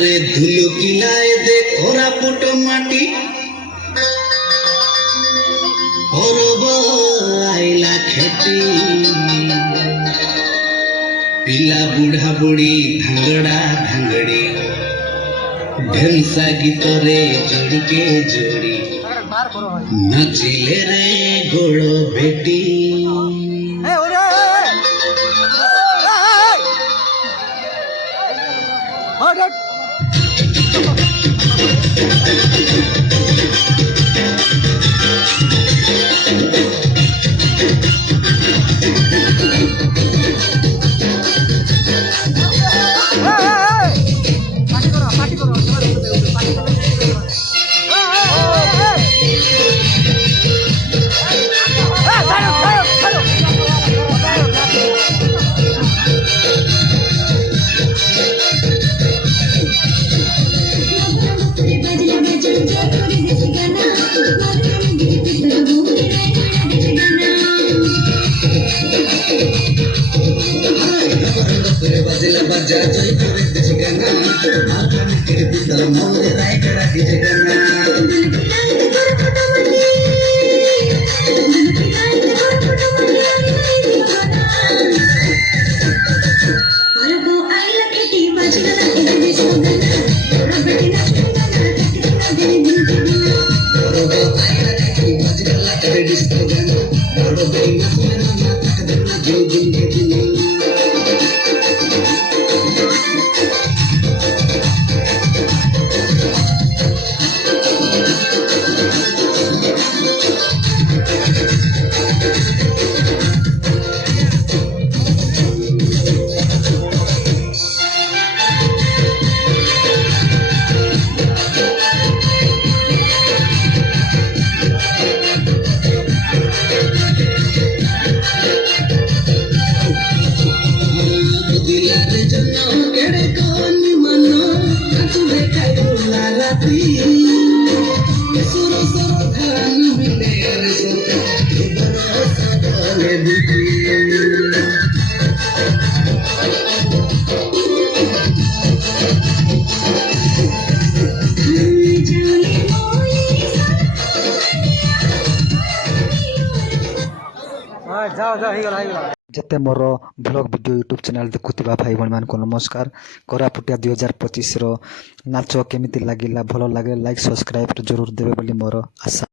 আরে ধুলো কিলায় দে কোরাপুট মাটি হরব আইলা খেটি পিলা বুढ़ा बुढ़ी ধাঙ্গড়া ধাঙ্গড়ি ঢেমসা গীতরে জড়িকে জড়ি নাচিলে রে গোড় বেটি बजला बजा जोई करे जगना आखन के दिल मोरे राय कड़ा की जगना और वो आई लगी बजला के दिल सोगना और बेटी ना दे और वो आई लगी बजला के दिल सोगना और बेटी ना देना जो दिन के दिन ଯେତେ ମୋର ବ୍ଲଗ୍ ଭିଡ଼ିଓ ୟୁଟ୍ୟୁବ୍ ଚ୍ୟାନେଲ୍ ଦେଖୁଥିବା ଭାଇ ଭଉଣୀମାନଙ୍କୁ ନମସ୍କାର। କୋରାପୁଟିଆ 2025ର ନାଚ କେମିତି ଲାଗିଲା, ଭଲ ଲାଗେ ଲାଇକ୍ ସବସ୍କ୍ରାଇବ୍ ଜରୁର ଦେବେ ବୋଲି ମୋର ଆଶା।